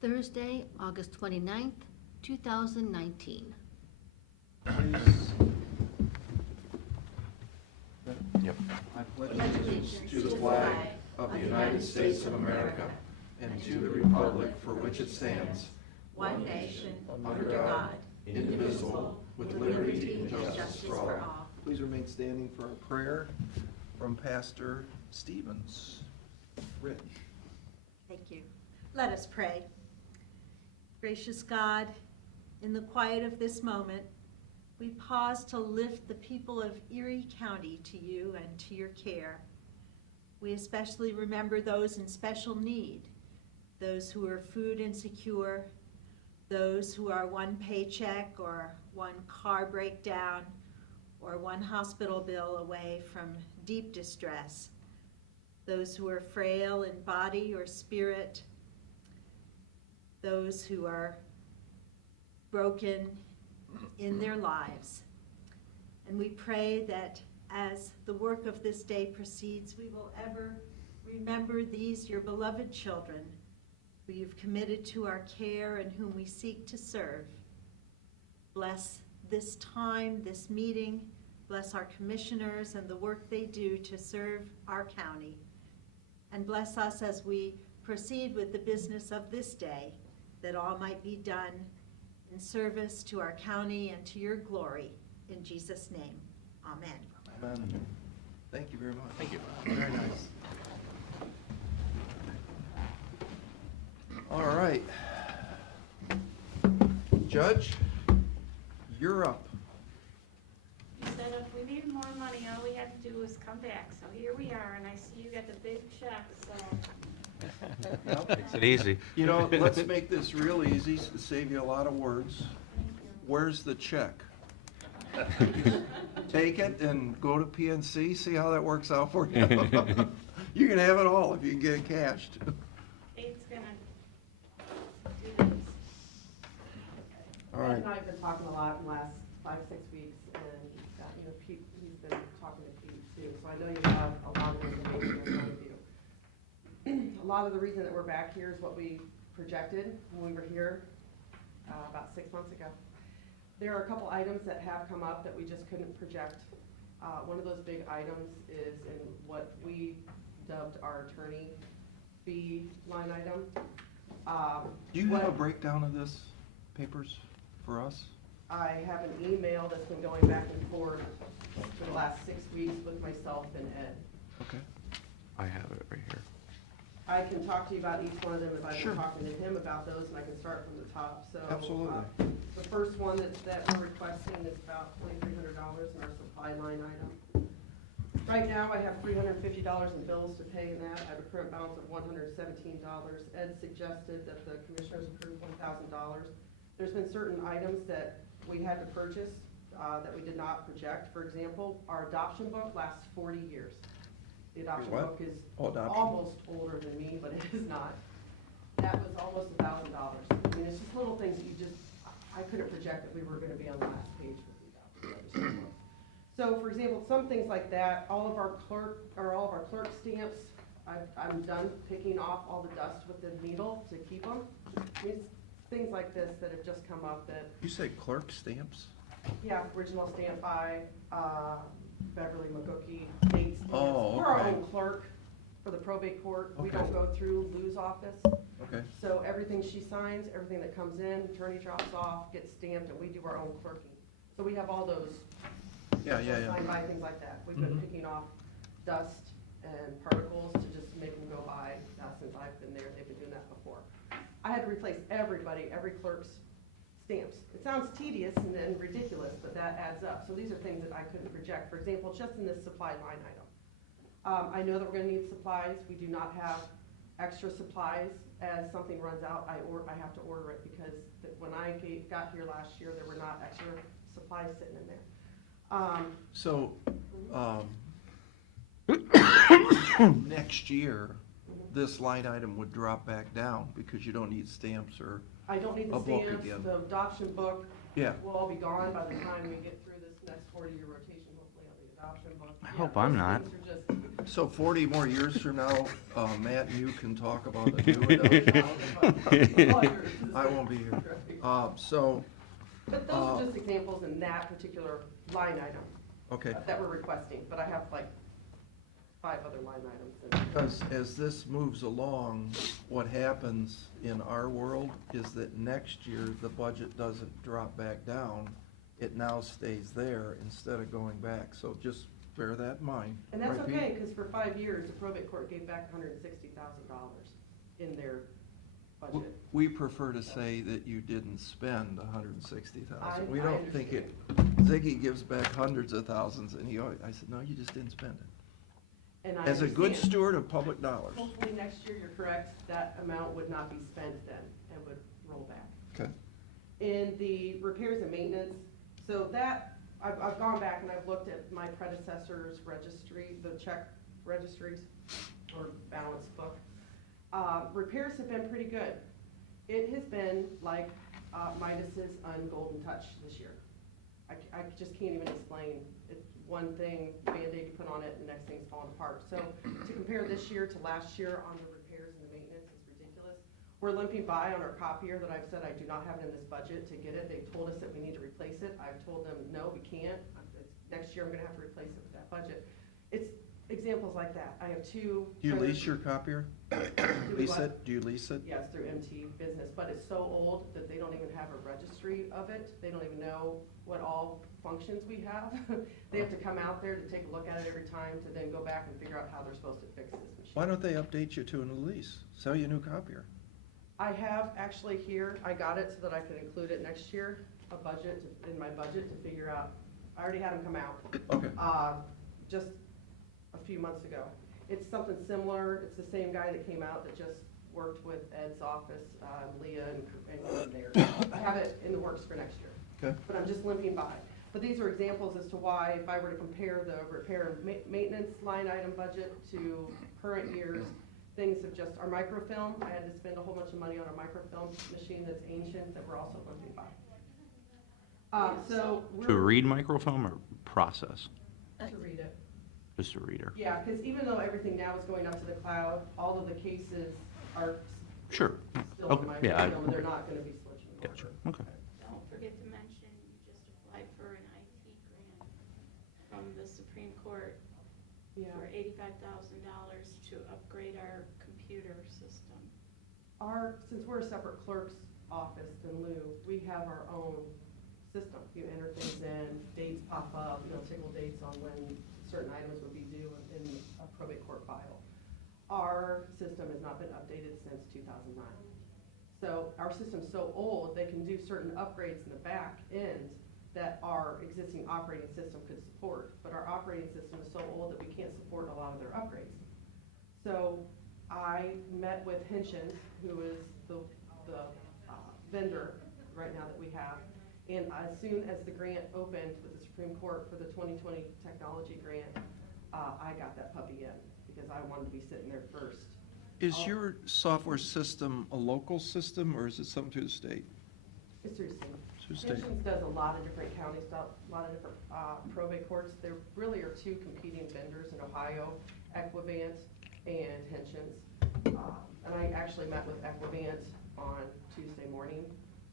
Thursday, August 29th, 2019. Yep. I pledge allegiance to the flag of the United States of America and to the republic for which it stands, one nation, under God, indivisible, with liberty and justice for all. Please remain standing for a prayer from Pastor Stevens. Rich. Thank you. Let us pray. Gracious God, in the quiet of this moment, we pause to lift the people of Erie County to you and to your care. We especially remember those in special need, those who are food insecure, those who are one paycheck or one car breakdown or one hospital bill away from deep distress, those who are frail in body or spirit, those who are broken in their lives. And we pray that as the work of this day proceeds, we will ever remember these, your beloved children, who you've committed to our care and whom we seek to serve. Bless this time, this meeting. Bless our commissioners and the work they do to serve our county. And bless us as we proceed with the business of this day, that all might be done in service to our county and to your glory. In Jesus' name, amen. Amen. Thank you very much. Thank you. Very nice. All right. Judge, you're up. You said if we needed more money, all we had to do was come back. So here we are, and I see you got the big check, so. Makes it easy. You know, let's make this real easy to save you a lot of words. Thank you. Where's the check? Take it and go to PNC, see how that works out for you. You can have it all if you can get it cashed. Kate's gonna do this. All Ed right. and I have been talking a lot in the last 5-6 weeks, and Pete, he's been talking to Pete too, so I know you have a lot of information in front of you. A lot of the reason that we're back here is what we projected when we were here about 6 months ago. There are a couple items that have come up that we just couldn't project. One of those big items is in what we dubbed our attorney fee line item. Do you have a breakdown of this, papers, for us? I have an email that's been going back and forth for the last 6 weeks with myself and Ed. Okay. I have it right here. I can talk to you about each one of them if I've Sure. been talking to him about those, and I can start from the top. So Absolutely. the first one that we're requesting is about $2,300 in our supply line item. Right now, I have $350 in bills to pay in that. I have a current balance of $117. Ed suggested that the commissioners approve $1,000. There's been certain items that we had to purchase that we did not project. For example, our adoption book lasts 40 years. The adoption What? book is Oh, adoption. almost older than me, but it is not. That was almost $1,000. I mean, it's just little things that you just, I couldn't project that we were gonna be on the last page with the adoption book. So, for example, some things like that, all of our clerk stamps, I'm done picking off all the dust with the needle to keep them. I mean, it's things like this that have just come up that, You say clerk stamps? yeah, original stamp by, Beverly McCookie, date stamps. Oh, We're our okay. own clerk for the probate court. We Okay. don't go through Lou's office. Okay. So everything she signs, everything that comes in, attorney drops off, gets stamped, and we do our own clerking. So we have all those. Yeah. Signed by, things like that. We've been Mhm. picking off dust and particles to just make them go by since I've been there. They've been doing that before. I had to replace every clerk's stamps. It sounds tedious and then ridiculous, but that adds up. So these are things that I couldn't project. For example, just in this supply line item. I know that we're gonna need supplies. We do not have extra supplies. As something runs out, I have to order it because when I got here last year, there were not extra supplies sitting in there. So, next year, this line item would drop back down because you don't need stamps or, I don't need A the book stamps, again. the adoption book yeah. will all be gone by the time we get through this next 40-year rotation, hopefully, on the adoption book. I Yeah, hope I'm those not. things are just So 40 more years from now, Matt and you can talk about the new adoption. I won't be here. So, But those are just examples in that particular line item okay, that we're requesting, but I have like 5 other line items. because as this moves along, what happens in our world is that next year, the budget doesn't drop back down. It now stays there instead of going back. So just bear that in mind. And that's Right, Pete? okay, because for 5 years, the probate court gave back $160,000 in their budget. We prefer to say that you didn't spend $160,000. We I don't think it, Ziggy gives back hundreds of thousands, and I said, no, you just didn't spend it. And I As a good understand. steward of public dollars. Hopefully next year, you're correct, that amount would not be spent then and would roll back. Okay. In the repairs and maintenance, so that, I've gone back and I've looked at my predecessor's registry, the check registries, or balance book. Repairs have been pretty good. It has been like Midas's Golden Touch this year. I just can't even explain. It's one thing, Band-Aid you put on it, and the next thing's falling apart. So to compare this year to last year on the repairs and the maintenance is ridiculous. We're limping by on our copier that I've said I do not have it in this budget to get it. They've told us that we need to replace it. I've told them, no, we can't. Next year, I'm gonna have to replace it with that budget. It's examples like that. I have 2. Do you lease your copier? we Lease what? it? Do you lease it? Yes, through MT Business, but it's so old that they don't even have a registry of it. They don't even know what all functions we have. They have to come out there to take a look at it every time to then go back and figure out how they're supposed to fix this machine. Why don't they update you to a new lease? Sell you a new copier? I have actually here, I got it so that I could include it next year, a budget, in my budget to figure out, I already had them come out. Okay. Just a few months ago. It's something similar, it's the same guy that came out that just worked with Ed's office, Leah and there. I have it in the works for next year. Okay. But I'm just limping by. But these are examples as to why, if I were to compare the repair and maintenance line item budget to current years, things have just, our microfilm, I had to spend a whole bunch of money on a microfilm machine that's ancient that we're also limping by. So To we're, read microfilm or process? to read it. Just a reader? Yeah, because even though everything now is going up to the cloud, all of the cases are Sure. still in Okay, yeah, microfilm, and they're not gonna be switching over. Gotcha, okay. Don't forget to mention, you just applied for an IT grant from the Supreme Court Yeah. for $85,000 to upgrade our computer system. Since we're a separate clerk's office than Lou, we have our own system. You enter things in, dates pop up, tickle dates on when certain items would be due in a probate court file. Our system has not been updated since 2009. So our system's so old, they can do certain upgrades in the back end that our existing operating system could support. But our operating system is so old that we can't support a lot of their upgrades. So I met with Henshins, who is the vendor right now that we have. And as soon as the grant opened with the Supreme Court for the 2020 technology grant, I got that puppy in because I wanted to be sitting there first. Is your software system a local system, or is it something through the state? It's through state. Through state. Henshins does a lot of different counties, a lot of different probate courts. There really are 2 competing vendors in Ohio, Equivant and Henshins. And I actually met with Equivant on Tuesday morning.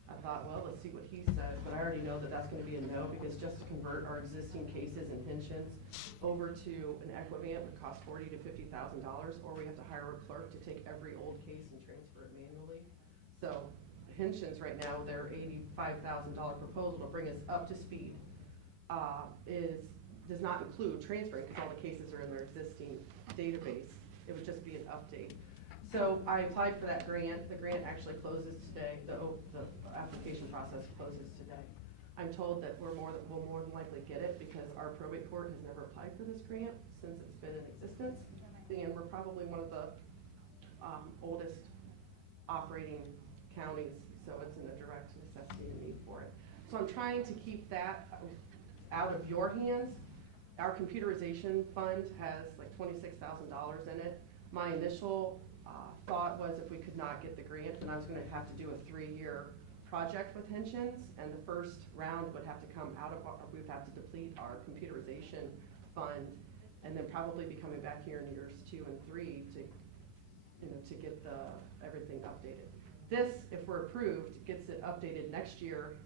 I thought, well, let's see what he said, but I already know that that's gonna be a no, because just to convert our existing cases in Henshins over to an Equivant would cost $40,000 to $50,000, or we have to hire a clerk to take every old case and transfer it manually. So Henshins right now, their $85,000 proposal to bring us up to speed does not include transferring, because all the cases are in their existing database. It would just be an update. So I applied for that grant. The grant actually closes today. The application process closes today. I'm told that we'll more than likely get it because our probate court has never applied for this grant since it's been in existence. And we're probably one of the oldest operating counties, so it's in a direct necessity and need for it. So I'm trying to keep that out of your hands. Our computerization fund has like $26,000 in it. My initial thought was if we could not get the grant, then I was going to have to do a 3-year project with Henshins, and the first round would have to come out of we would have to deplete our computerization fund and then probably be coming back here in years 2 and 3 to, to get everything updated. This, if we're approved, gets it updated next year,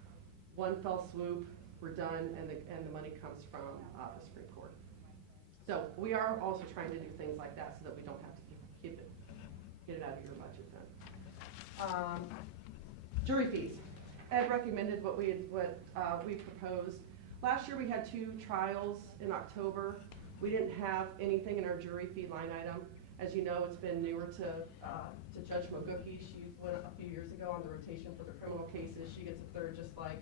one fell swoop, we're done, and the money comes from the Supreme Court. So we are also trying to do things like that so that we don't have to get it out of your budget then. Jury fees. Ed recommended what we proposed. Last year we had 2 trials in October. We didn't have anything in our jury fee line item. As you know, it's been newer to Judge Moguki. She went a few years ago on the rotation for the criminal cases. She gets a third just like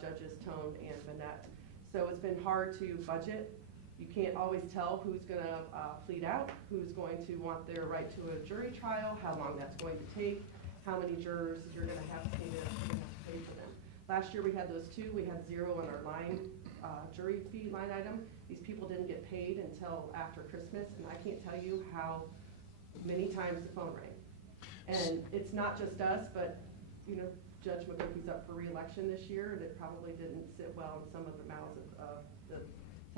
Judges Tone and Vanette. So it's been hard to budget. You can't always tell who's going to plead out, who's going to want their right to a jury trial, how long that's going to take, how many jurors you're going to have to pay for them. Last year we had those 2. We had 0 in our jury fee line item. These people didn't get paid until after Christmas, and I can't tell you how many times the phone rang. And it's not just us, but Judge McGurky's up for re-election this year, and it probably didn't sit well in some of the mouths of the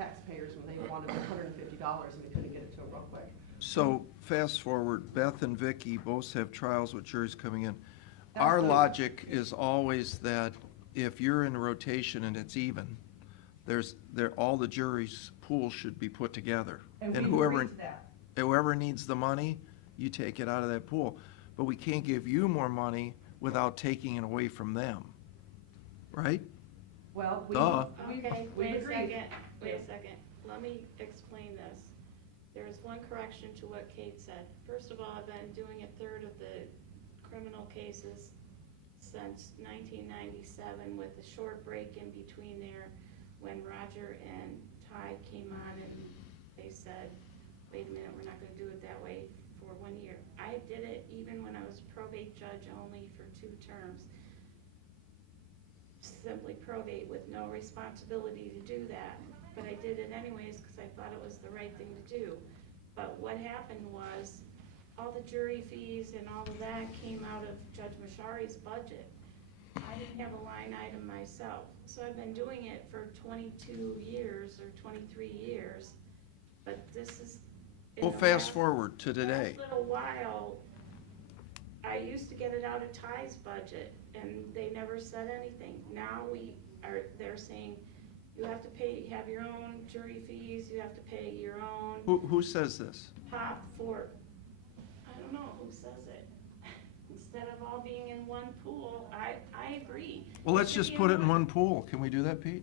taxpayers when they wanted $150 and we couldn't get it to them real quick. So fast forward, Beth and Vicky both have trials with juries coming in. That's Our the- logic is always that if you're in a rotation and it's even, all the juries' pools should be put together. And we whoever, agreed to that. whoever needs the money, you take it out of that pool. But we can't give you more money without taking it away from them, right? Well, Duh. Okay, we wait a agreed. second, wait a second. Let me explain this. There's one correction to what Kate said. First of all, I've been doing a third of the criminal cases since 1997 with a short break in between there when Roger and Ty came on and they said, wait a minute, we're not gonna do it that way for 1 year. I did it even when I was probate judge only for 2 terms. Simply probate with no responsibility to do that. But I did it anyways because I thought it was the right thing to do. But what happened was all the jury fees and all of that came out of Judge Mashari's budget. I didn't have a line item myself. So I've been doing it for 22 years or 23 years. But this is. in Well, the fast last- forward to today. Last little while, I used to get it out of Ty's budget, and they never said anything. Now they're saying, you have to have your own jury fees, you have to pay your own Who says this? pop for, I don't know who says it. Instead of all being in one pool, I agree. Well, let's should just be put it in one pool. Can we do that, Pete?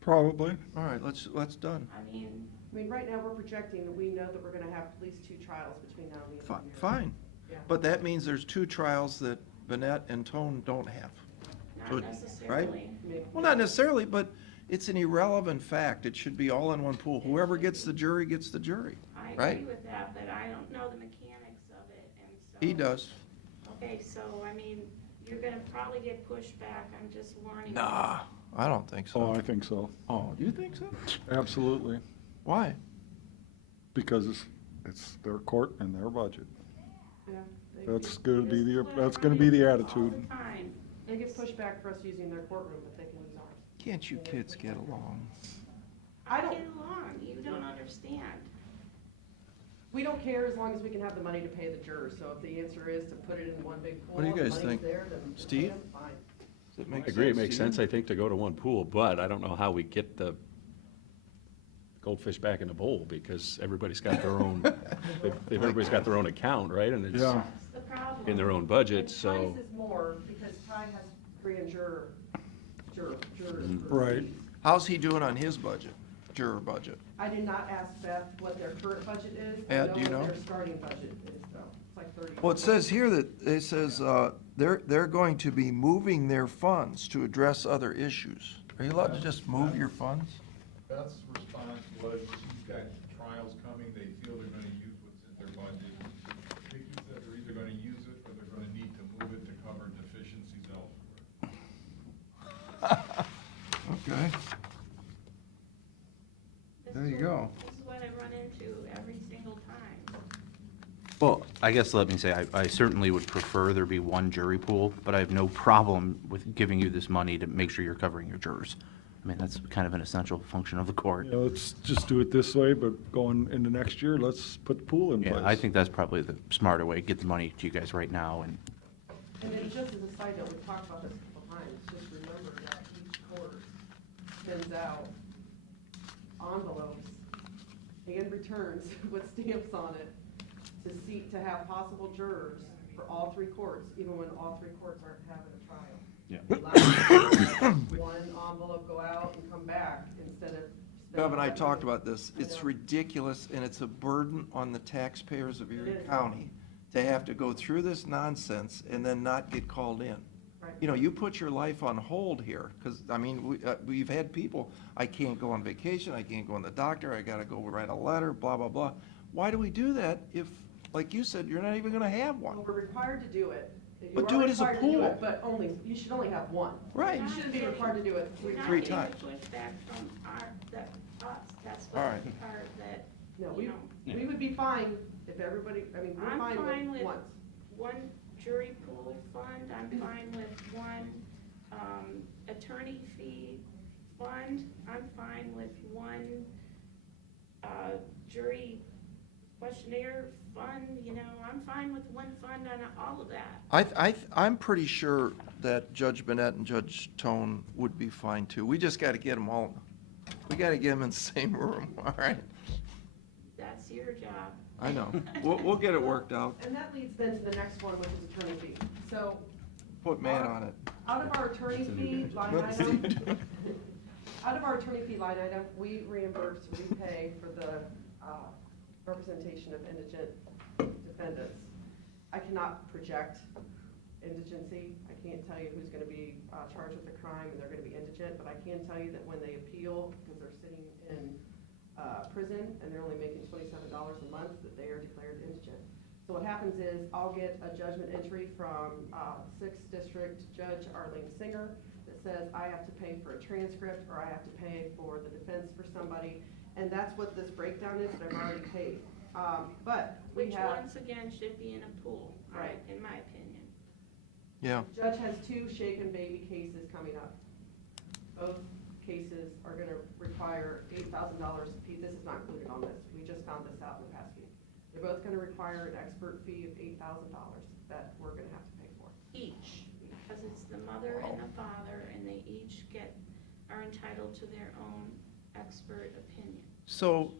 Probably. All right, let's done. I mean, Right now, we're projecting that we know that we're gonna have at least 2 trials between now and the end of the year. Fine. Yeah. But that means there's 2 trials that Vanette and Tone don't have. So, not necessarily. Maybe- Well, not necessarily, but it's an irrelevant fact. It should be all in one pool. Whoever gets the jury gets the jury. I Right. agree with that, but I don't know the mechanics of it, and so. He does. Okay, so, I mean, you're gonna probably get pushback, I'm just warning you. Nah, I don't think Oh, so. I think so. Oh, do you think so? Absolutely. Why? Because it's their court and their budget. Yeah, they That's get- gonna be This is the, what that's I gonna run be the into all attitude. the time. They get pushback for us using their courtroom, but they can use ours. Can't you kids get along? I don't- Get along, you don't understand. We don't care as long as we can have the money to pay the jurors, so if the answer is to put it in one big pool. What do you and the guys money's think? there, then we'll Steve? pay 'em, fine. Does it I make agree, it sense makes to you? sense, I think, to go to one pool, but I don't know how we get the goldfish back in the bowl, because everybody's got their own, everybody's got their own account, right? And it's Yeah. That's the problem. in their own budget, And so. Ty's is more, because Ty has grand jurors. Right. How's he doing on his budget, juror budget? I did not ask Beth what their current budget is. Ed, do you know? What their starting budget is, though. It's like 30. Well, it says here that, it says, they're going to be moving their funds to address other issues. Are you allowed to just move your funds? Beth's response was, she's got trials coming, they feel they're gonna use what's in their budget. Vicky said they're either gonna use it or they're gonna need to move it to cover deficiencies elsewhere. Okay. This There is you what- go. This is what I run into every single time. Well, I guess let me say, I certainly would prefer there be one jury pool, but I have no problem with giving you this money to make sure you're covering your jurors. I mean, that's kind of an essential function of the court. You know, let's just do it this way, but going into next year, let's put the pool in place. Yeah, I think that's probably the smarter way, get the money to you guys right now, and And then just as a side note, we've talked about this a couple times, just remember that each court sends out envelopes and returns with stamps on it to have possible jurors for all three courts, even when all three courts aren't having a trial. Yeah. One envelope go out and come back instead of. Bev and I talked spending- about this. I It's know. ridiculous, and it's a burden on the taxpayers of Erie is. County to have to go through this nonsense and then not get called in. Right. You know, you put your life on hold here, because, I mean, we've had people, I can't go on vacation, I can't go on the doctor, I gotta go write a letter, blah, blah, blah. Why do we do that if, like you said, you're not even gonna have one? Well, we're required to do it. You But are do it as a required to do it, pool. But you should only have one. Right. You shouldn't be required to do it We're not Three getting times. the pushback from us, that's All what right. the part that, No, you know. we would be fine if everybody, I mean, we're I'm fine fine with with once. one jury pool fund, I'm fine with one, attorney fee fund, I'm fine with one, jury questionnaire fund, you know, I'm fine with one fund on all of that. I'm pretty sure that Judge Bennett and Judge Tone would be fine too. We just gotta get them all, we gotta get them in the same room, all right? That's your job. I know. We'll get it worked out. And that leads then to the next one, which is attorney fee. So Put Matt on it. out of our attorney fee line item, out of our attorney fee line item, we reimburse, we pay for the representation of indigent defendants. I cannot project indigency. I can't tell you who's going to be charged with a crime and they're going to be indigent, but I can tell you that when they appeal, because they're sitting in prison and they're only making $27 a month, that they are declared indigent. So what happens is I'll get a judgment entry from 6th District Judge Arlene Singer that says I have to pay for a transcript or I have to pay for the defense for somebody. And that's what this breakdown is that I've already paid. But we Which have. once again should be in a pool, Right. in my opinion. Yeah. The judge has 2 shaken baby cases coming up. Both cases are gonna require $8,000 apiece. This is not included on this. We just found this out in the past week. They're both gonna require an expert fee of $8,000 that we're gonna have to pay for. Each, because it's the mother and the father, and they each are entitled to their own expert opinion. So,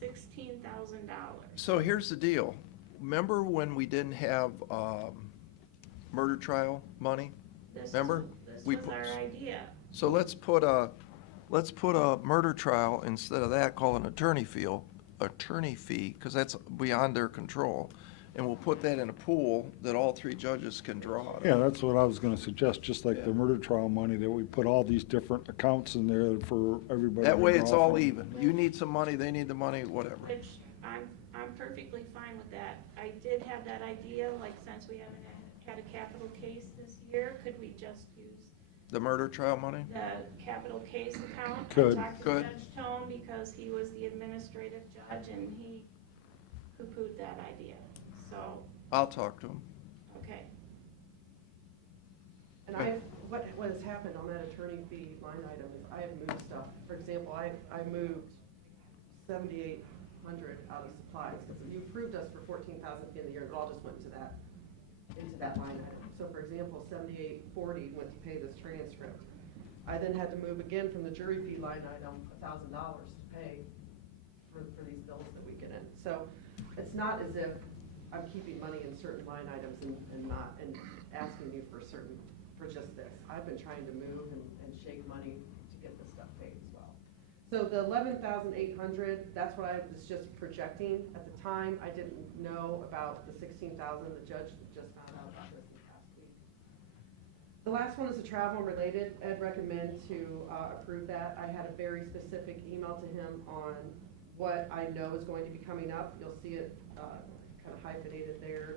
$16,000. so here's the deal. Remember when we didn't have murder trial money? Remember? This We was put- our idea. So let's put a murder trial, instead of that, call an attorney fee, because that's beyond their control. And we'll put that in a pool that all 3 judges can draw out of. Yeah, that's what I was gonna suggest, just like the murder trial money, that we put all these different accounts in there for everybody. That to way, it's draw all from. even. You need some money, they need the money, whatever. Which, I'm perfectly fine with that. I did have that idea, like, since we haven't had a capital case this year, could we just use The murder trial money? the capital case account? Could. I talked to Could. Judge Tone because he was the administrative judge and he poo-pooed that idea. So, I'll talk to him. okay. And what has happened on that attorney fee line item is I have moved stuff. For example, I moved 7,800 out of supplies, because you approved us for 14,000 at the end of the year, it all just went into that line item. So for example, 7,840 went to pay this transcript. I then had to move again from the jury fee line item, $1,000 to pay for these bills that we get in. So it's not as if I'm keeping money in certain line items and asking you for just this. I've been trying to move and shake money to get this stuff paid as well. So the 11,800, that's what I was just projecting. At the time, I didn't know about the 16,000. The judge just found out about this in the past week. The last one is a travel related. I'd recommend to approve that. I had a very specific email to him on what I know is going to be coming up. You'll see it kind of hyphenated there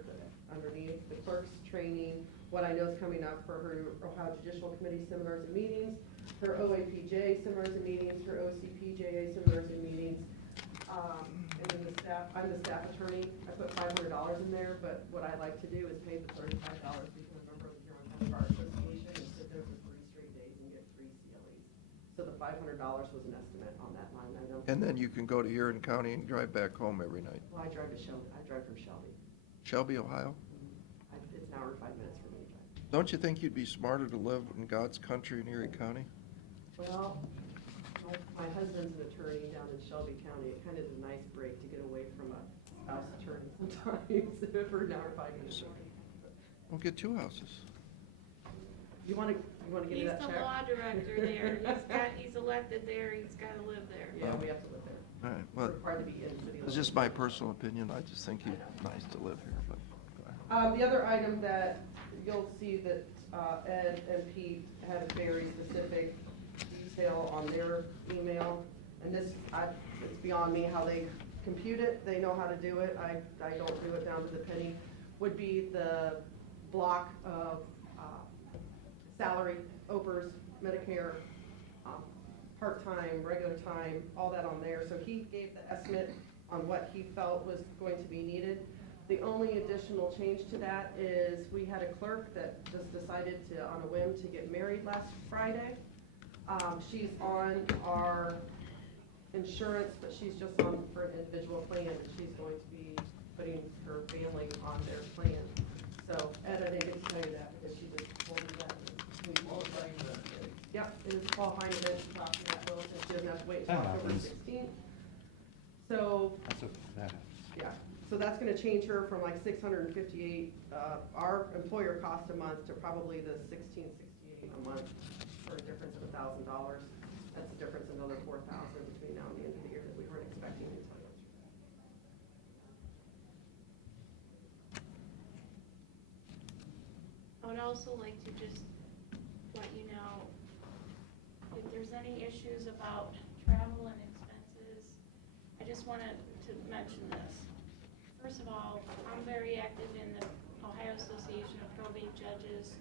underneath. The clerk's training, what I know is coming up for her Ohio Judicial Committee seminars and meetings, her OAPJ seminars and meetings, her OCPJA seminars and meetings. And then the staff, I'm the staff attorney. I put $500 in there, but what I like to do is pay the $35 because I'm a member of the Huron County Bar Association and sit there for 3 straight days and get 3 CLEs. So the $500 $500 was an estimate on that line item. And then you can go to Erie County and drive back home every night. Well, I drive to Shelby, I drive from Shelby. Shelby, Ohio? It's an hour and 5 minutes for me to drive. Don't you think you'd be smarter to live in God's country in Erie County? Well, my husband's an attorney down in Shelby County. It kind of is a nice break to get away from a spouse attorney sometimes for an hour and 5 minutes. We'll get 2 houses. You want to give me He's that the check? law director there. He's elected there. He's gotta live there. Yeah, we have to live there. All right, We're well, required to be in city. it's just my personal opinion. I just think he's nice to live here, but. The other item that you'll see that Ed and Pete had a very specific detail on their email, and this, it's beyond me how they compute it. They know how to do it. I don't do it down to the penny. Would be the block of salary, OPERS, Medicare, part-time, regular time, all that on there. So he gave the estimate on what he felt was going to be needed. The only additional change to that is we had a clerk that just decided to, on a whim, to get married last Friday. She's on our insurance, but she's just on for an individual plan, and she's going to be putting her family on their plan. So Ed, I didn't get to tell you that because she just told me that. Yep, it is a qualifying event, she dropped that bill, and she doesn't have to wait until That October happens. 16th. So yeah, so that's gonna change her from like 658, our employer cost a month, to probably the 1668 a month, for a difference of $1,000. That's a difference of another 4,000 between now and the end of the year that we weren't expecting until yesterday. I would also like to just let you know, if there's any issues about travel and expenses, I just wanted to mention this. First of all, I'm very active in the Ohio Association of Probate Judges.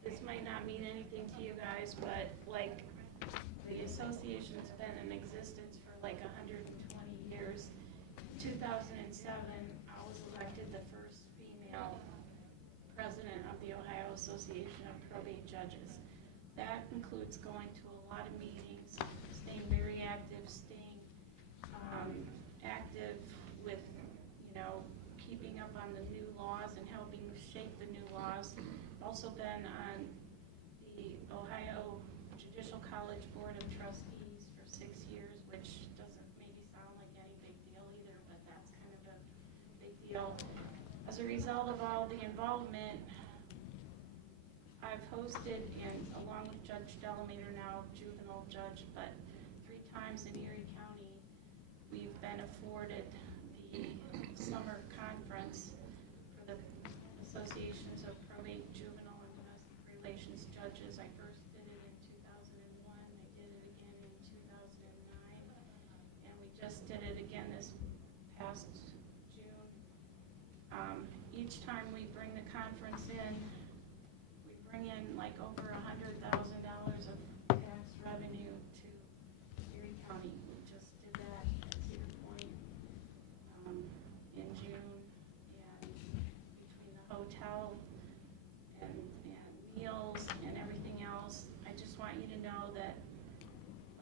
This might not mean anything to you guys, but like, the association's been in existence for like 120 years. In 2007, I was elected the first female president of the Ohio Association of Probate Judges. That includes going to a lot of meetings, staying very active, staying active with, keeping up on the new laws and helping shape the new laws. Also been on the Ohio Judicial College Board of Trustees for 6 years, which doesn't maybe sound like any big deal either, but that's kind of a big deal. As a result of all the involvement, I've hosted, and along with Judge Delamater, now juvenile judge, but 3 times in Erie County, we've been afforded the summer conference for the associations of probate, juvenile, and domestic relations judges. I first did it in 2001, I did it again in 2009, and we just did it again this past June. Each time we bring the conference in, we bring in like over $100,000 of tax revenue to Erie County. We just did that at Cedar Point in June, and between the hotel and meals and everything else, I just want you to know that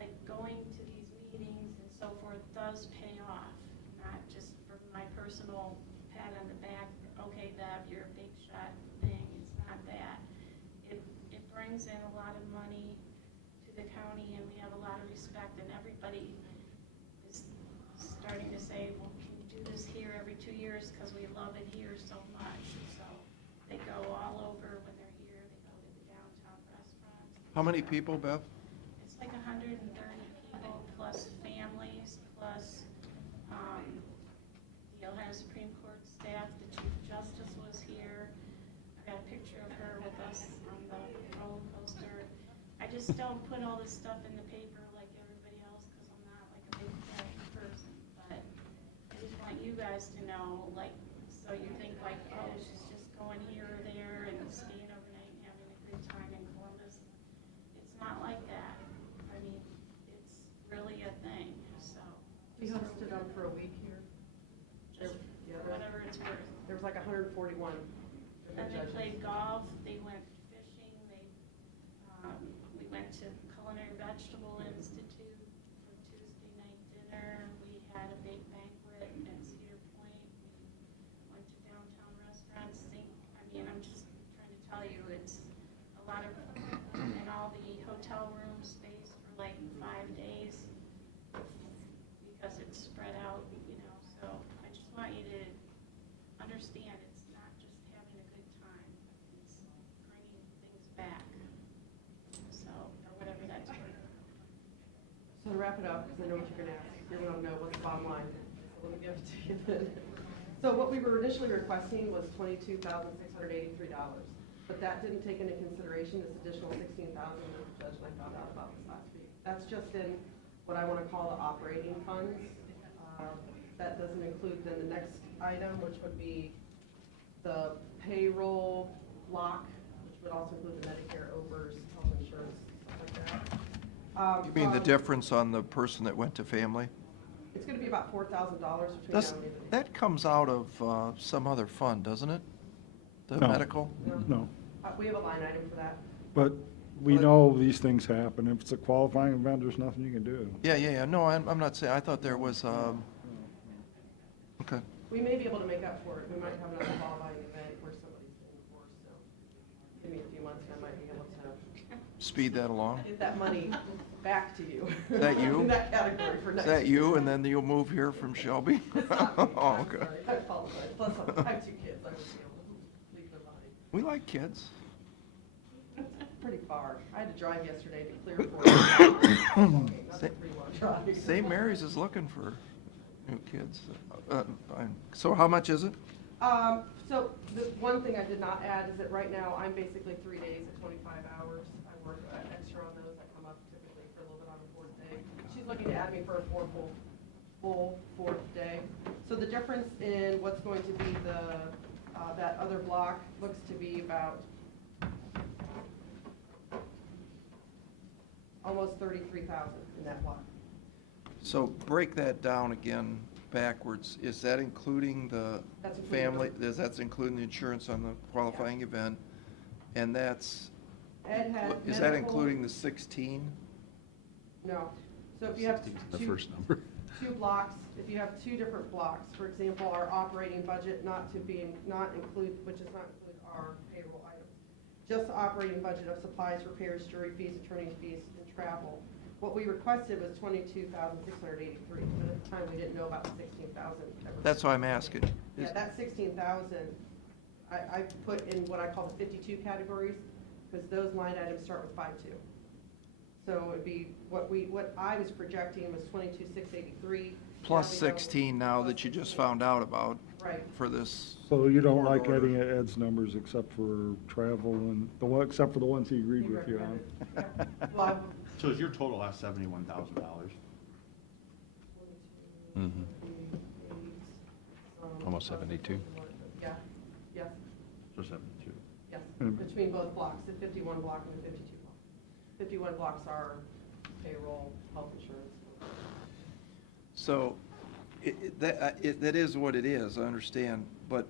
like going to these meetings and so forth does pay off, not just for my personal pat on the back, okay, Bev, you're a big shot thing. It's not that. It brings in a lot of money to the county, and we have a lot of respect, and everybody is starting to say, well, can you do this here every 2 years, because we love it here so much. So they go all over when they're here. They go to the downtown restaurants. How many people, Bev? It's like 130 people, plus families, plus the Ohio Supreme Court staff. The Chief Justice was here. I got a picture of her with us on the roller coaster. I just don't put all this stuff in the paper like everybody else, because I'm not like a big flashy person. But I just want you guys to know, like, so you think like, oh, she's just going here or there and staying overnight and having a good time in Columbus. It's not like that. I mean, it's really a thing, so. We hosted them for a week here. Just whatever it's worth. There was like 141 And different they judges. played golf, they went fishing, we went to culinary vegetable inns, like 5 days because it's spread out, so I just want you to understand it's not just having a good time, it's bringing things back, so, or whatever that's worth. So to wrap it up, because I know what you're gonna ask, you're gonna know what's the bottom line, so let me give it to you then. So what we were initially requesting was $22,683, but that didn't take into consideration this additional $16,000 that the judge and I found out about this last week. That's just in what I wanna call the operating funds. That doesn't include then the next item, which would be the payroll block, which would also include the Medicare overs, health insurance, stuff like that. You mean the difference on the person that went to family? It's gonna be about $4,000 between Does, now and the end of the year. that comes out of some other fund, doesn't it? The No. medical? No, We have a line item for that. but we know these things happen. If it's a qualifying event, there's nothing you can do. Yeah. No, I'm not saying, I thought there was, okay. We may be able to make up for it. We might have another qualifying event where somebody's getting forced, so give me a few months and I might be able to Speed that along. get that money back to you. Is that you? In that category for Is next that year. you, and then you'll move here from Shelby? It's not me. Oh, I'm okay. sorry. I apologize. Plus, I have 2 kids. I would be able to leave them behind. We like kids. Pretty far. I had to drive yesterday to clear for That's a pretty long drive. St. Mary's is looking for new kids. Fine. So how much is it? So the one thing I did not add is that right now I'm basically 3 days at 25 hours. I work extra on those. I come up typically for a little bit on the 4th day. She's looking to add me for a full 4th day. So the difference in what's going to be that other block looks to be about almost 33,000 in that block. So break that down again backwards. Is that including the That's including family, that's including the insurance on the qualifying event? And that's, Ed had is that medical- including the 16? No. So if you have The two- first number. 2 blocks, if you have 2 different blocks, for example, our operating budget not include, which does not include our payroll items. Just the operating budget of supplies, repairs, jury fees, attorney fees, and travel. What we requested was $22,683, but at the time, we didn't know about the $16,000. That's why I'm asking. Yeah, that 16,000, I put in what I call the 52 categories, because those line items start with 52. So it'd be, what I was projecting was 22,683. Plus 16 now that you just found out about Right. for this. So you don't Court like order. adding Ed's numbers except for travel and except for the ones he agreed He with you on. recommended. Yeah. Well, So is your total at $71,000? Mhm. Almost 72. Yeah, yes, So 72. yes, Hmm. between both blocks, the 51 block and the 52 block. 51 blocks are payroll, health insurance. So that is what it is, I understand, but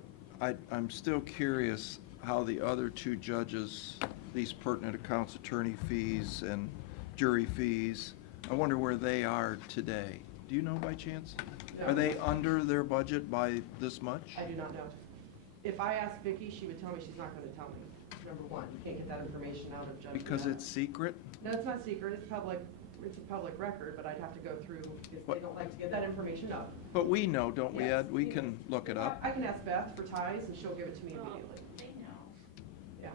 I'm still curious how the other 2 judges, these pertinent accounts, attorney fees and jury fees, I wonder where they are today. Do you know by chance? No. Are they under their budget by this much? I do not know. If I asked Vicki, she would tell me she's not going to tell me. Number one, you can't get that information out of Judge. Because Brianna. it's secret? No, it's not secret, it's a public record, but I'd have to go through, if they What? don't like to give that information up. But we know, don't we, Yes. Ed? We can look it up. I can ask Beth for ties, and she'll give it to me Well, immediately. they know. Yeah.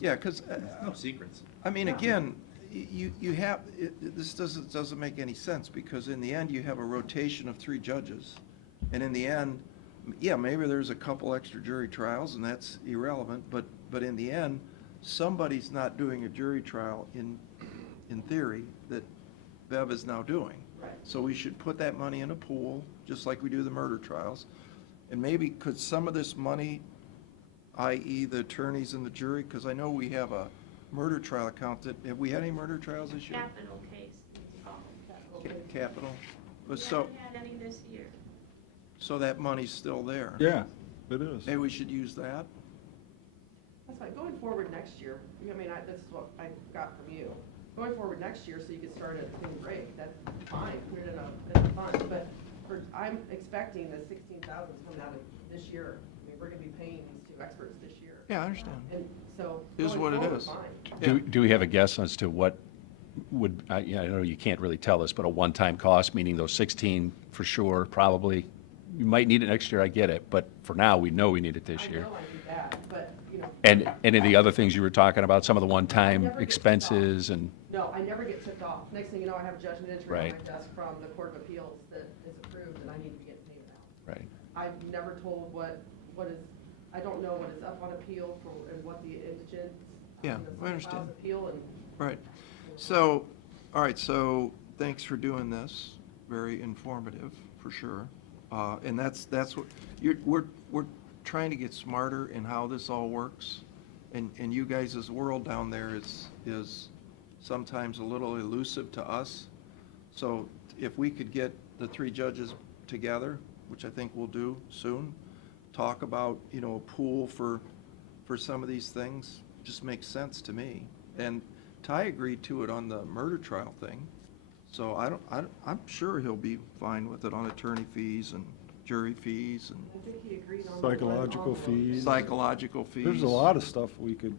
Yeah, because, No secrets. I mean, Yeah. again, you have, this doesn't make any sense, because in the end, you have a rotation of 3 judges. And in the end, yeah, maybe there's a couple extra jury trials, and that's irrelevant, but in the end, somebody's not doing a jury trial in theory that Bev is now doing. Right. So we should put that money in a pool, just like we do the murder trials. And maybe could some of this money, i.e. the attorneys and the jury, because I know we have a murder trial account that, have we had any murder trials this year? Capital case, it's called. Capital? But We so, haven't had any this year. so that money's still there? Yeah, it is. Maybe we should use that? That's fine. Going forward next year, I mean, this is what I got from you. Going forward next year, so you could start at a clean break, that's fine, put it in a fund. But I'm expecting the 16,000 coming out of this year. I mean, we're gonna be paying these 2 experts this year. Yeah, I understand. And so. Is going what it forward, is. fine. Yeah. Do we have a guess as to what would, yeah, I know you can't really tell us, but a one-time cost, meaning those 16 for sure, probably. You might need it next year, I get it, but for now, we know we need it this I year. know I do that, but, you know. And any of the other things you were talking about, some of the I one-time never get expenses and, No, I never get tipped off. Next thing you know, I have a judgment entry on Right. my desk from the Court of Appeals that is approved, and I need to be getting paid out. right. I'm never told what is, I don't know what is up on appeal for, and what the indigent. Yeah, the I understand. files Appeal and. Right. So, all right, so thanks for doing this. Very informative, for sure. And that's what, we're trying to get smarter in how this all works. And you guys' world down there is sometimes a little elusive to us. So if we could get the three judges together, which I think we'll do soon, talk about, you know, a pool for some of these things, just makes sense to me. And Ty agreed to it on the murder trial thing. So I'm sure he'll be fine with it on attorney fees and jury fees and I think he agreed on. Psychological fees. psychological fees. There's a lot of stuff we could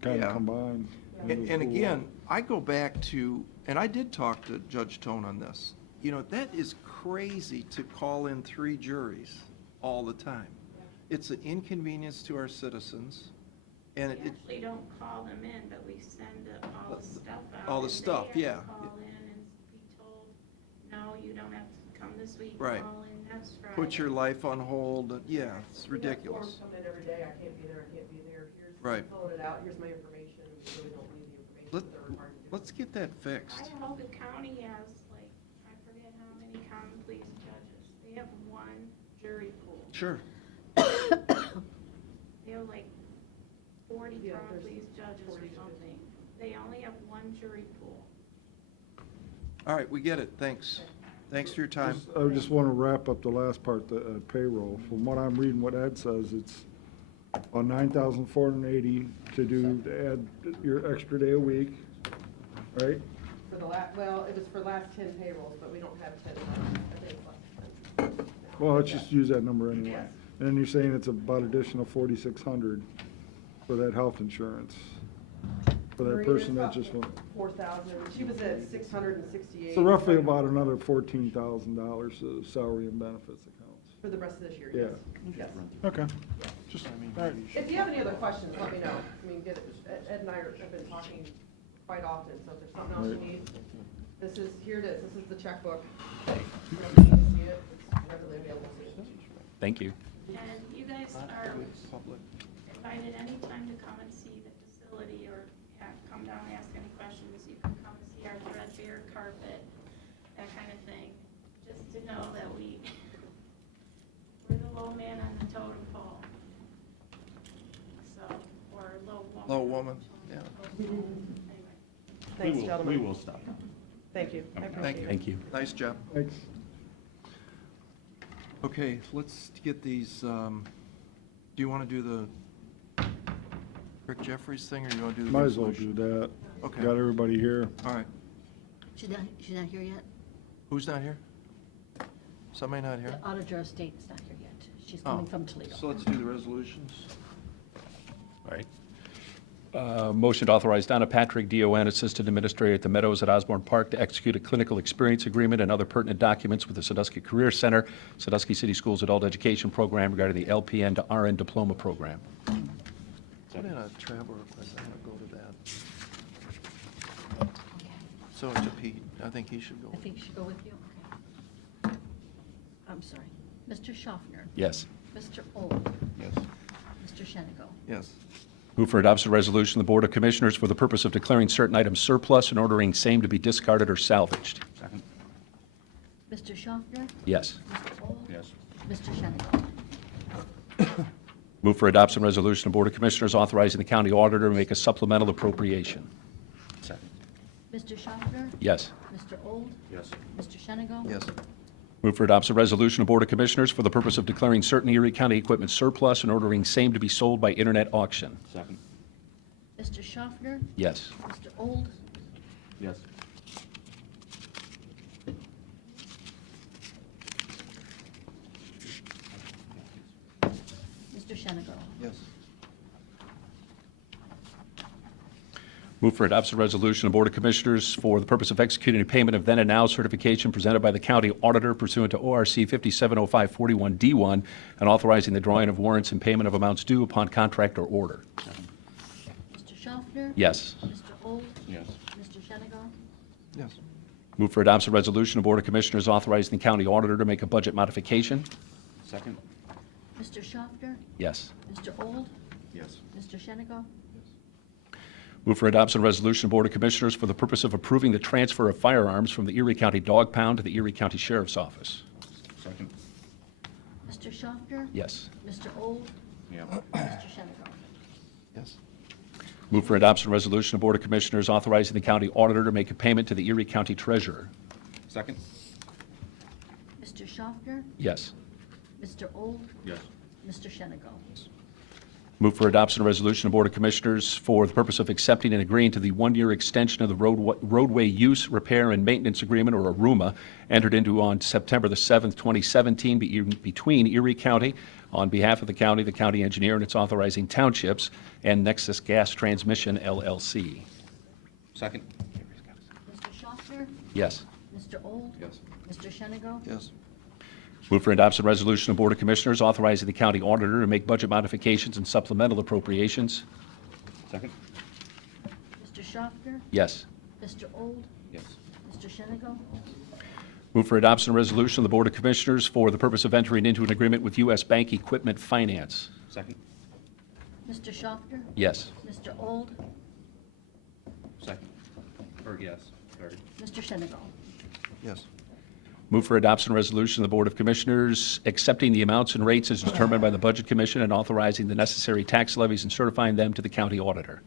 kind Yeah. of combine. And into a pool. again, I go back to, and I did talk to Judge Tone on this, you know, that is crazy to call in three juries all the time. It's an inconvenience to our citizens, and We it, actually don't call them in, but we send all the stuff out. All the and stuff, they yeah. have to call in and be told, no, you don't have to come this week. Right. Call in next Friday. put your life on hold, and- yeah, it's We have ridiculous. Forms come in every day, I can't be there, I can't be there, here's, Right. filling it out, here's my information, and we really don't need the information Let, that they're required to do. let's get that fixed. Idaho County has, like, I forget how many common pleas judges. They have one jury pool. Sure. They have like 40 Yeah, common there's pleas judges 40 or to 50. something. They only have one jury pool. All right, we get it, thanks. Thanks for your time. I just want to wrap up the last part, the payroll. From what I'm reading, what Ed says, it's on 9,480 to add your extra day a week, right? For the well, it was for last 10 payrolls, but we don't have 10, I think it's less than 10 now. Well, let's just use that number anyway. Yes. And then you're saying it's about additional 4,600 for that health insurance, for that Marina's person that about just went. 4,000, she was at 668. So roughly about another $14,000 of salary and benefits accounts. For the rest of this year, Yeah. yes. Yes. Okay. Just, all right. If you have any other questions, let me know. I mean, Ed and I have been talking quite often, so if there's something else you need, here it is, this is the checkbook. You don't need to see it, it's readily available to you. Thank you. And you guys are Public. invited anytime to come and see the facility or come down and ask any questions. You can come and see our threadbare carpet, that kind of thing. Just to know that we're the low man on the totem pole. So, or low woman. Low woman, yeah. Anyway. Thanks, gentlemen. We will stop. Thank you. I Thank appreciate you. it. Thank you. Nice job. Thanks. Okay, let's get these, do you want to do the Rick Jeffries thing, or do you want to do the Might as well resolution? do that. Okay. Got everybody here. All right. She's not here yet? Who's not here? Somebody not here? The auditor of state is not here yet. She's Oh, coming from Toledo. So let's do the resolutions. All right. Motion to authorize Donna Patrick, DON, Assistant Administrator at the Meadows at Osborne Park, to execute a clinical experience agreement and other pertinent documents with the Sandusky Career Center, Sandusky City Schools Adult Education Program regarding the LPN to RN Diploma Program. Put in a travel request, I'm gonna go to that. Okay. So to Pete, I think he should go. I think she should go with you, okay. I'm sorry. Mr. Schaffner? Yes. Mr. Old? Yes. Mr. Shenigo? Yes. Move for adoption of resolution of the Board of Commissioners for the purpose of declaring certain items surplus and ordering same to be discarded or salvaged. Second. Mr. Schaffner? Yes. Mr. Old? Yes. Mr. Shenigo? Move for adoption of resolution of the Board of Commissioners authorizing the county auditor to make a supplemental appropriation. Second. Mr. Schaffner? Yes. Mr. Old? Yes. Mr. Shenigo? Yes. Move for adoption of resolution of Board of Commissioners for the purpose of declaring certain Erie County equipment surplus and ordering same to be sold by internet auction. Second. Mr. Schaffner? Yes. Mr. Old? Yes. Mr. Shenigo? Yes. Move for adoption of resolution of the Board of Commissioners for the purpose of executing a payment of then and now certification presented by the county auditor pursuant to ORC 570541D1 and authorizing the drawing of warrants and payment of amounts due upon contract or order. Mr. Schaffner? Yes. Mr. Old? Yes. Mr. Shenigal? Yes. Move for adoption of resolution of the Board of Commissioners authorizing the county auditor to make a budget modification. Second? Mr. Schaffner? Yes. Mr. Old? Yes. Mr. Shenigal? Move for adoption of resolution of the Board of Commissioners for the purpose of approving the transfer of firearms from the Erie County Dog Pound to the Erie County Sheriff's Office. Second? Mr. Schaffner? Yes. Mr. Old? Yeah. Mr. Shenigal? Yes. Move for adoption of resolution of the Board of Commissioners authorizing the county auditor to make a payment to the Erie County Treasurer. Second? Mr. Schaffner? Yes. Mr. Old? Yes. Mr. Shenigal? Move for adoption of resolution of the Board of Commissioners for the purpose of accepting and agreeing to the one-year extension of the roadway use, repair, and maintenance agreement, or ARUMA, entered into on September the 7th, 2017, between Erie County, on behalf of the county engineer, and its authorizing townships, and Nexus Gas Transmission, LLC. Second? Mr. Schaffner? Yes. Mr. Old? Yes. Mr. Shenigal? Yes. Move for adoption of resolution of the Board of Commissioners authorizing the county auditor to make budget modifications and supplemental appropriations. Second? Mr. Schaffner? Yes. Mr. Old? Yes. Mr. Shenigal? Move for adoption of resolution of the Board of Commissioners for the purpose of entering into an agreement with U.S. Bank Equipment Finance. Second? Mr. Schaffner? Yes. Mr. Old? Second? Or yes, sorry. Mr. Shenigal? Yes. Move for adoption of resolution of the Board of Commissioners accepting the amounts and rates as determined by the Budget Commission and authorizing the necessary tax levies and certifying them to the county auditor.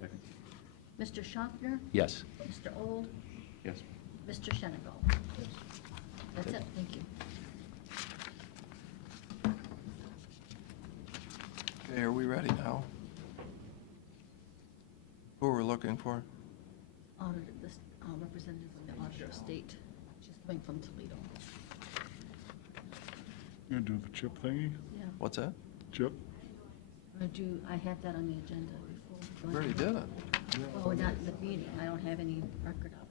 Second? Mr. Schaffner? Yes. Mr. Old? Yes. Mr. Shenigal? That's it, thank you. Okay, are we ready now? Who are we looking for? Auditor, this representative of the Auditor of State, she's coming from Toledo. You gonna do the chip thingy? Yeah, What's that? Chip? I had that on the agenda before. We already did it. Oh, not in the meeting, I don't have any record of it.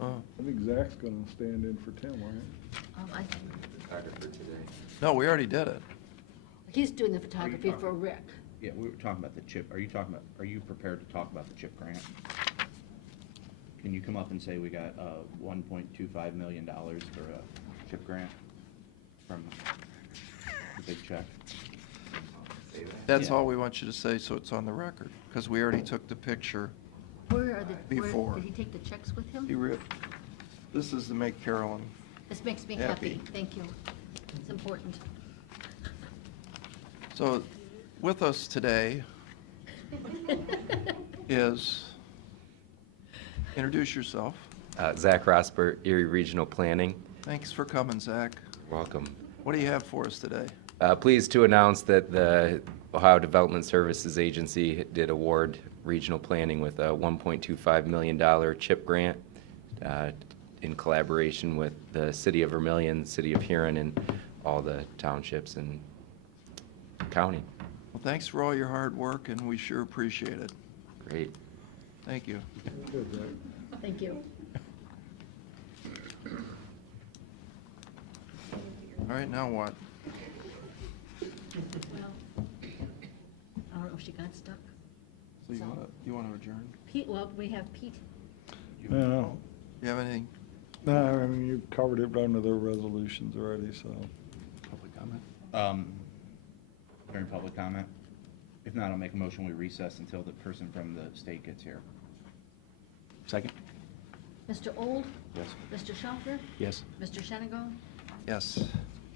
Oh. I think Zach's gonna stand in for Tim, aren't I, No, we already did it. he's doing the photography for Rick. Yeah, we were talking about the chip. Are you prepared to talk about the chip grant? Can you come up and say we got $1.25 million for a chip grant from the big check? That's Yeah. all we want you to say, so it's on the record, because we already took the picture. Where are Before. did he take the checks with him? This is to make Carolyn. This makes me Happy. happy, thank you. It's important. So with us today is, introduce yourself. Zach Rosper, Erie Regional Planning. Thanks for coming, Zach. Welcome. What do you have for us today? Pleased to announce that the Ohio Development Services Agency did award regional planning with a $1.25 million CHIP grant in collaboration with the City of Vermillion, City of Huron, and all the townships and county. Well, thanks for all your hard work, and we sure appreciate it. Great. Thank you. he? Good, Zach. Thank you. All right, now what? Well, I don't know if she got stuck. So you want to adjourn? Pete, well, we have Pete. No, You have anything? no, I mean, you covered it under the resolutions already, so. Public comment? During public comment? If not, I'll make a motion, we recess until the person from the state gets here. Second? Mr. Old? Yes. Mr. Schaffner? Yes. Mr. Shenigal? Yes.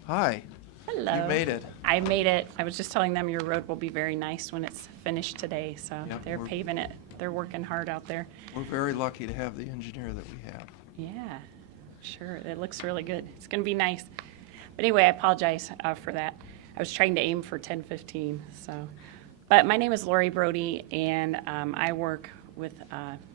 Hi. Hello. You made it. I made it. I was just telling them your road will be very nice when it's finished today, so Yep, they're we're- paving it. They're working hard out there. We're very lucky to have the engineer that we have. Yeah, sure. It looks really good. It's going to be nice. But anyway, I apologize for that. I was trying to aim for 10:15, so. But my name is Lori Brody, and I work with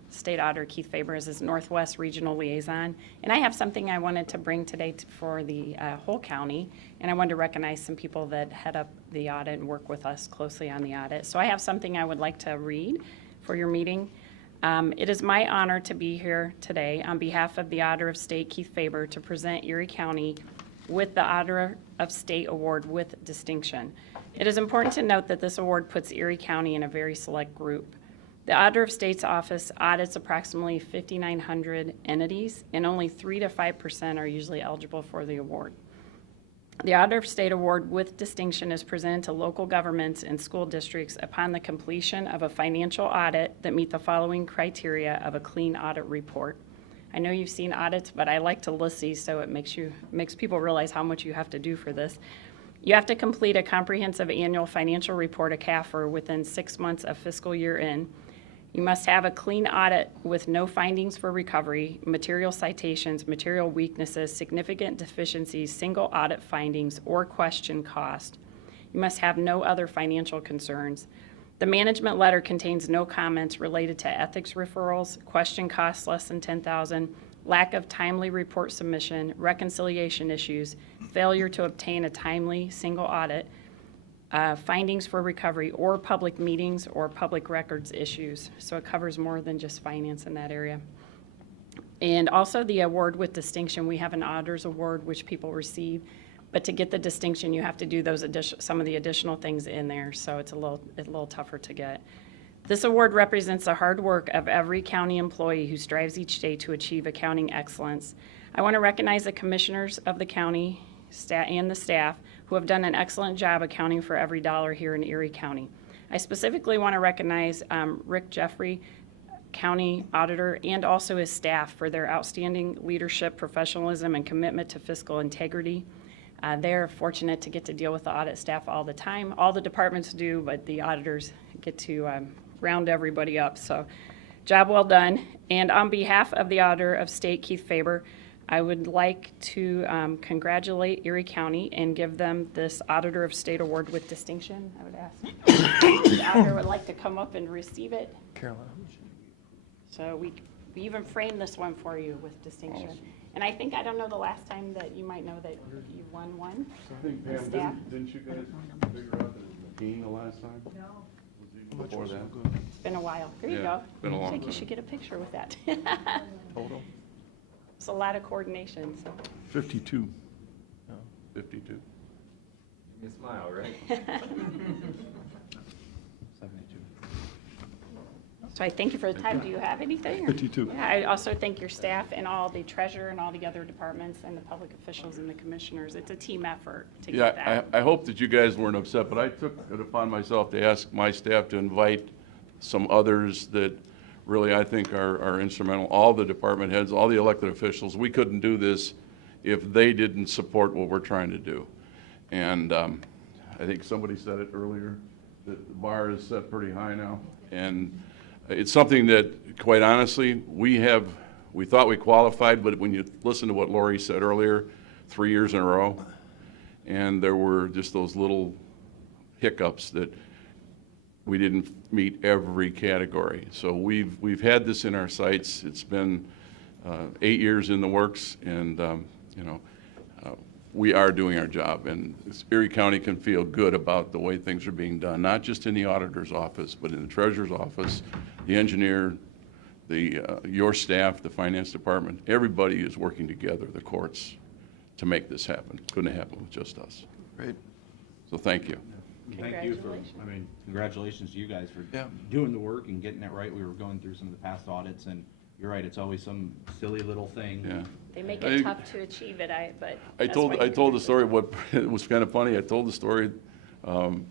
State Auditor Keith Faber as his Northwest Regional Liaison. And I have something I wanted to bring today for the whole county, and I wanted to recognize some people that head up the audit and work with us closely on the audit. So I have something I would like to read for your meeting. It is my honor to be here today on behalf of the Auditor of State, Keith Faber, to present Erie County with the Auditor of State Award with distinction. It is important to note that this award puts Erie County in a very select group. The Auditor of State's office audits approximately 5,900 entities, and only 3 to 5% are usually eligible for the award. The Auditor of State Award with distinction is presented to local governments and school districts upon the completion of a financial audit that meet the following criteria of a clean audit report. I know you've seen audits, but I like to list these so it makes people realize how much you have to do for this. You have to complete a comprehensive annual financial report, a CAFR, within 6 months of fiscal year end. You must have a clean audit with no findings for recovery, material citations, material weaknesses, significant deficiencies, single audit findings, or question cost. You must have no other financial concerns. The management letter contains no comments related to ethics referrals, question costs less than $10,000, lack of timely report submission, reconciliation issues, failure to obtain a timely single audit, findings for recovery, or public meetings or public records issues. So it covers more than just finance in that area. And also the award with distinction, we have an auditor's award which people receive, but to get the distinction you have to do those some of the additional things in there, so it's a little tougher to get. This award represents the hard work of every county employee who strives each day to achieve accounting excellence. I want to recognize the commissioners of the county and the staff who have done an excellent job accounting for every dollar here in Erie County. I specifically want to recognize Rick Jeffrey, County Auditor, and also his staff for their outstanding leadership, professionalism, and commitment to fiscal integrity. They're fortunate to get to deal with the audit staff all the time. All the departments do, but the auditors get to round everybody up. So job well done. And on behalf of the Auditor of State, Keith Faber, I would like to congratulate Erie County and give them this Auditor of State Award with distinction. I would ask the auditor would like to come up and receive it. Carolyn. So we even framed this one for you with distinction. And I think, I don't know the last time that you might know that you won one. I think, The Pam, staff. didn't you guys figure out that it was McKean the last time? No. Was it even before that? It's been a while. Here you Yeah, go. it's been a long I think you time. should get a picture with that. Total? It's a lot of coordination, so. 52. 52. You smile, right? 72. So I thank you for the time. Do you have anything? or- 52. Yeah, I also thank your staff and all the treasurer and all the other departments and the public officials and the commissioners. It's a team effort to get that. Yeah, I hope that you guys weren't upset, but I took it upon myself to ask my staff to invite some others that really I think are instrumental, all the department heads, all the elected officials. We couldn't do this if they didn't support what we're trying to do. And I think somebody said it earlier, that the bar is set pretty high now. And it's something that, quite honestly, we thought we qualified, but when you listen to what Lori said earlier, 3 years in a row, and there were just those little hiccups that we didn't meet every category. So we've had this in our sights. It's been 8 years in the works, and we are doing our job. And Erie County can feel good about the way things are being done, not just in the auditor's office, but in the treasurer's office, the engineer, your staff, the finance department. Everybody is working together, the courts, to make this happen. Couldn't have happened with just us. Great. So thank you. Thank you for, Congratulations. congratulations to you guys for Yeah. doing the work and getting it right. We were going through some of the past audits, and you're right, it's always some silly little thing. Yeah. They make I- it tough to achieve it, but. I that's told why I you told the can- story, it was kind of funny, I told the story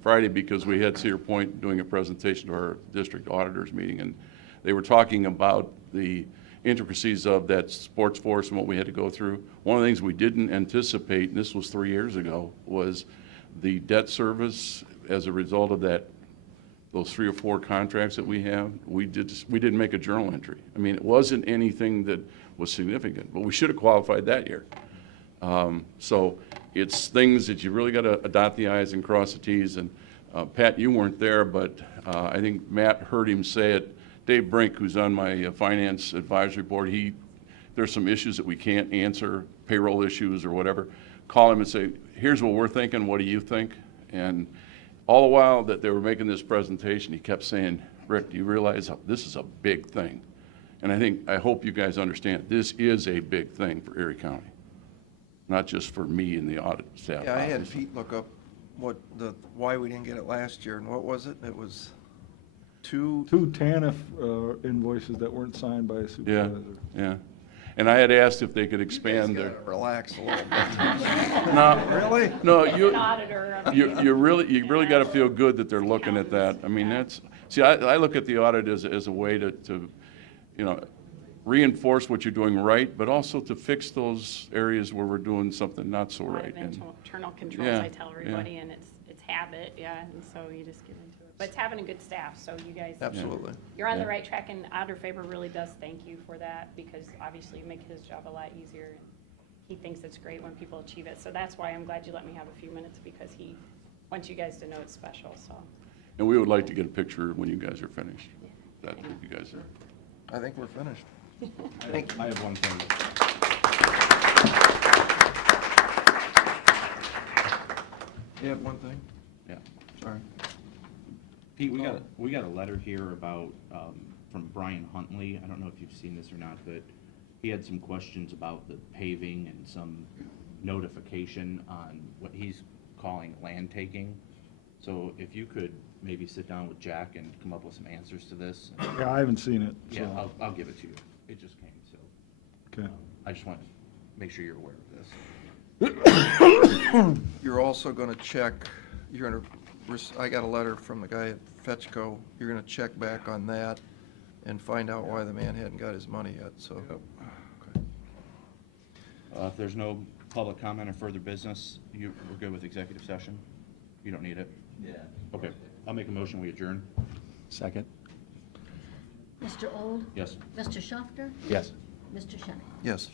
Friday because we had Cedar Point doing a presentation to our district auditors meeting, and they were talking about the intricacies of that sports force and what we had to go through. One of the things we didn't anticipate, and this was 3 years ago, was the debt service as a result of those 3 or 4 contracts that we have. We didn't make a journal entry. I mean, it wasn't anything that was significant, but we should have qualified that year. So it's things that you really got to dot the i's and cross the t's. And Pat, you weren't there, but I think Matt heard him say it. Dave Brink, who's on my finance advisory board, there's some issues that we can't answer, payroll issues or whatever. Call him and say, here's what we're thinking, what do you think? And all the while that they were making this presentation, he kept saying, Rick, do you realize this is a big thing? And I hope you guys understand, this is a big thing for Erie County, not just for me and the audit staff. Yeah, I had obviously. Pete look up why we didn't get it last year, and what was it? It was two, Two TANF invoices that weren't signed by a Yeah, supervisor. yeah. And I had asked if they could you guys expand their. gotta relax a little bit. No, Really? no, As an auditor, you really got to feel good that they're looking at that. I mean, I look at the audit as a way to, you know, reinforce what you're doing right, but also to fix those areas where we're doing something not so a lot right. of And- internal controls, Yeah, I tell everybody, and it's habit, yeah, and so you just get into it. But it's having a good staff, so you guys. Absolutely. You're on the Yeah. right track, and Auditor Faber really does thank you for that, because obviously you make his job a lot easier. And he thinks it's great when people achieve it, so that's why I'm glad you let me have a few minutes, because he wants you guys to know it's special, so. And we would like to get a picture when you guys are finished. That you guys are. I think we're finished. I have one thing. You have one thing? Yeah. Sorry. Pete, we got a letter here about, from Brian Huntley. I don't know if you've seen this or not, but he had some questions about the paving and some notification on what he's calling land taking. So if you could maybe sit down with Jack and come up with some answers to this. Yeah, I haven't seen it, Yeah, so, I'll give it to you. It just came, so. okay. I just want to make sure you're aware of this. You're also gonna check, I got a letter from the guy at Fetchco. You're gonna check back on that and find out why the man hadn't got his money yet, so. Okay. If there's no public comment or further business, we're good with executive session? You don't need it? Yeah. Okay, I'll make a motion, we adjourn. Second? Mr. Old? Yes. Mr. Schafter? Yes. Mr. Shenny? Yes.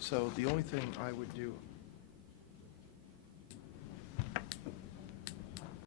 So the only thing I would do,